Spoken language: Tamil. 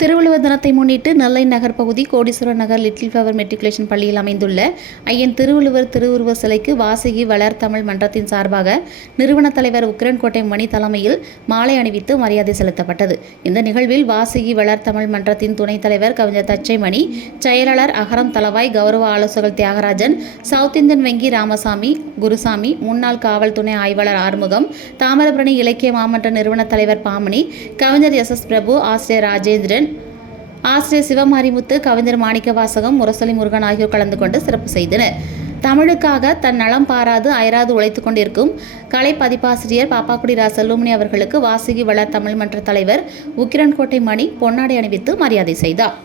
திருவள்ளுவர் தினத்தை முன்னிட்டு நெல்லை நகர் பகுதி கோடீஸ்வரர் நகர் லிட்டில் ஃப்ளவர் மெட்ரிகுலேஷன் பள்ளியில் அமைந்துள்ள ஐயன் திருவள்ளுவர் திருவுருவ சிலைக்கு வாசகி வளர் தமிழ் மன்றத்தின் சார்பாக நிறுவன தலைவர் உக்கிரன்கோட்டை மணி தலைமையில் மாலை அணிவித்து மரியாதை செலுத்தப்பட்டது. இந்த நிகழ்வில் வாசகி வளர் தமிழ் மன்றத்தின் துணைத் தலைவர் கவிஞர் தச்சைமணி, செயலாளர் அகரம் தளவாய், கௌரவ ஆலோசகர் தியாகராஜன், சவுத் இந்தியன் வங்கி ராமசாமி, குருசாமி, முன்னாள் காவல் துணை ஆய்வாளர் ஆறுமுகம், தாமிரபரணி இலக்கிய மாமன்ற நிறுவன தலைவர் பாமணி, கவிஞர் எஸ். பிரபு, ஆசிரியர் ராஜேந்திரன், ஆசிரியர் சிவமாரிமுத்து, கவிஞர் மாணிக்கவாசகம், முரசொலி முருகன் ஆகியோர் கலந்து கொண்டு சிறப்பு செய்தனர். தமிழுக்காக தன் நலம் பாராது அயராது உழைத்துக் கொண்டிருக்கும் கலை பதிப்பாசிரியர் பாப்பாக்குடி ரா செல்லுமணி அவர்களுக்கு வாசகி வளர் தமிழ் மன்ற தலைவர் உக்கிரன்கோட்டை மணி பொன்னாடை அணிவித்து மரியாதை செய்தார்.